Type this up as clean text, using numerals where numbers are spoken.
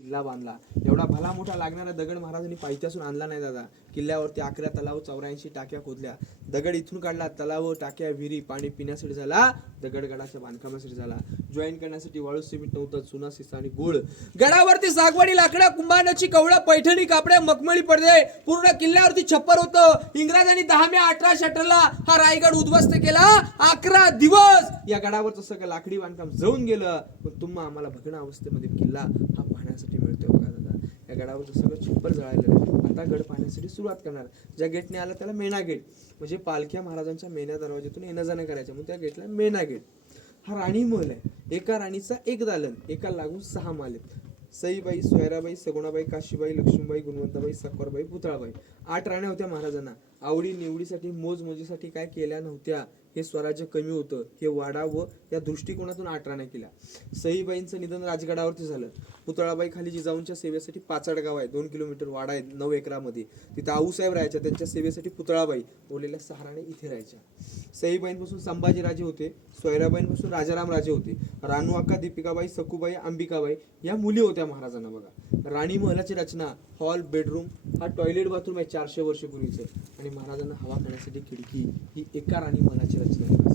किल्ला बांधला. एवढा भला मोठा लागणारा दगड महाराजांनी पायथ्यासून आणला नाही दादा. किल्ल्यावरती 11 तलाव 84 टाक्या खोदल्या. दगड इथून काढला, तलाव टाक्या विहिरी पाणी पिण्यासाठी झाला, दगडगडाच्या बांधकामासाठी झाला. जॉईन करण्यासाठी वाळू सिमेंट नव्हतं, चुना शिसा आणि गुळ. गडावरती सागवाडी लाकडं, कुंभाराची कवळं, पैठणी कापड्या, मखमली पडदे, पूर्ण किल्ल्यावरती छप्पर होतं. इंग्रजांनी 10 मे 1870 हा रायगड उद्ध्वस्त केला. 11 दिवस या गडावरचं सगळं लाकडी बांधकाम जळून गेलं. पण तुम्हा आम्हाला भग्न अवस्थेमध्ये किल्ला हा पाहण्यासाठी मिळतोय बघा दादा. या गडावरचं सगळं छप्पर जळालेलं आहे. आता गड पाहण्यासाठी सुरुवात करणार. ज्या गेटने आलं त्याला मेणा गेट, म्हणजे पालख्या महाराजांच्या मेणा दरवाज्यातून येणं जाणं करायचं, म्हणून त्या गेटला मेणा गेट. हा राणी महल आहे. एका राणीचा एक दालन, एका लागून 6 माले. सईबाई, सोयराबाई, सगुणाबाई, काशीबाई, लक्ष्मीबाई, गुणवंताबाई, सकरबाई, पुतळाबाई. 8 राण्या होत्या महाराजांना. आवडी निवडीसाठी मोजमोजीसाठी काय केल्या नव्हत्या. हे स्वराज्य कमी होतं हे वाढावं या दृष्टिकोनातून 8 राण्या केल्या. सईबाईंचं निधन राजगडावरती झालं. पुतळाबाई खाली जिजाऊंच्या सेवेसाठी पाचाड गाव आहे, 2 किलोमीटर वाडा आहे 9 एकरामध्ये. तिथं आऊसाहेब राहायच्या, त्यांच्या सेवेसाठी पुतळाबाई उरलेल्या 6 राण्या इथे राहायच्या. सईबाईंपासून संभाजीराजे होते, सोयराबाईंपासून राजाराम राजे होते. रानू अक्का, दीपिकाबाई, सखूबाई, अंबिकाबाई या मुली होत्या महाराजांना बघा. राणी महलाची रचना, हॉल, बेडरूम, हा टॉयलेट बाथरूम आहे 400 वर्षपूर्वीचं. आणि महाराजांना हवा खाण्यासाठी खिडकी, ही एका राणी महलाची रचना आहे.